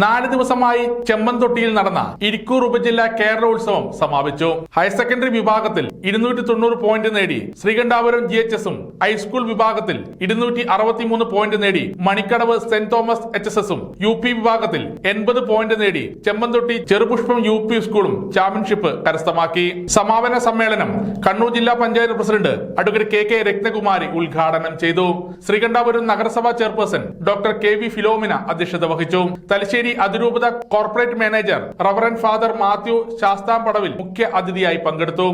4 ദിവസമായി ചെമ്മന്തൊട്ടിയിൽ നടന്ന ഇരിക്കൂർ ഉപജില്ലാ കേരളോത്സവം സമാപിച്ചു. ഹയർ സെക്കൻഡറി വിഭാഗത്തിൽ 290 പോയിന്റ് നേടി ശ്രീകണ്ഠാപുരം GHSഉം ഹൈസ്കൂൾ വിഭാഗത്തിൽ 263 പോയിന്റ് നേടി മണിക്കടവ് സെന്റ് തോമസ് HSSഉം UP വിഭാഗത്തിൽ 80 പോയിന്റ് നേടി ചെമ്മന്തൊട്ടി ചെറുപുഷ്പം UP സ്കൂളും ചാമ്പ്യൻഷിപ്പ് കരസ്ഥമാക്കി. സമാപന സമ്മേളനം കണ്ണൂർ ജില്ലാ panchayat president advocate KK Ratnakumari ഉദ്ഘാടനം ചെയ്തു. ശ്രീകണ്ഠാപുരം നഗരസഭാ ചെയർപേഴ്സൺ ഡോക്ടർ KV ഫിലോമിന അധ്യക്ഷത വഹിച്ചു. തലശ്ശേരി അതിരൂപത corporate manager reverend father Mathew Sasthampadavil മുഖ്യ അതിഥിയായി പങ്കെടുത്തു.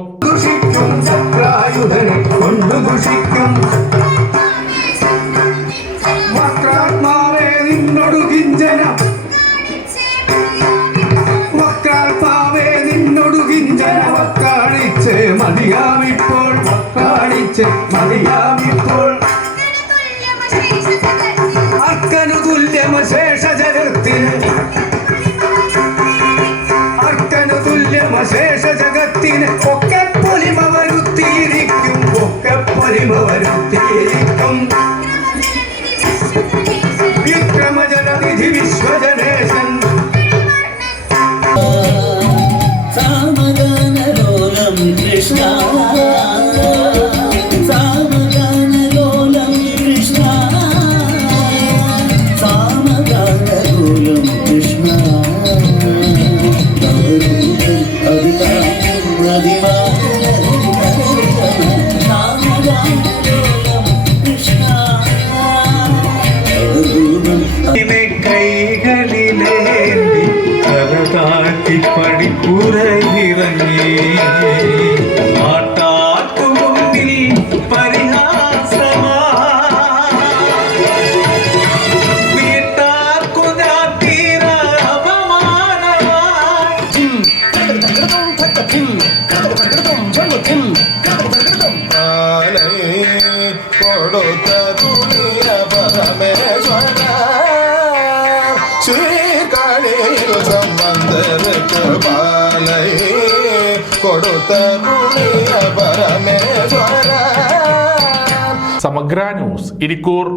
അർക്കനുതുല്യമശേഷ ജഗത്തിന് ഒക്കെ പൊലിമ വരുത്തിയിരിക്കും വിക്രമജലനിധി വിശ്വജനേശൻ സാമഗാനലോലം കൃഷ്ണ സാമഗാനലോലം കൃഷ്ണ സാമഗാനലോലം കൃഷ്ണ കൈകളിലേന്തി തലതാട്ടി പടിപ്പുറയിറങ്ങി ആട്ടാട്ടു മുന്നിൽ പരിഹാസമാ വീട്ടാർക്കു ഞാൻ തീര അപമാനമായി കൊടുത്ത തുണിയ പരമേശ്വര ശ്രീകാളിയിൽ സംബന്ധർക്ക് പാലൈ കൊടുത്ത തുണിയ പരമേശ്വര. സമഗ്ര ന്യൂസ് ഇരിക്കൂർ.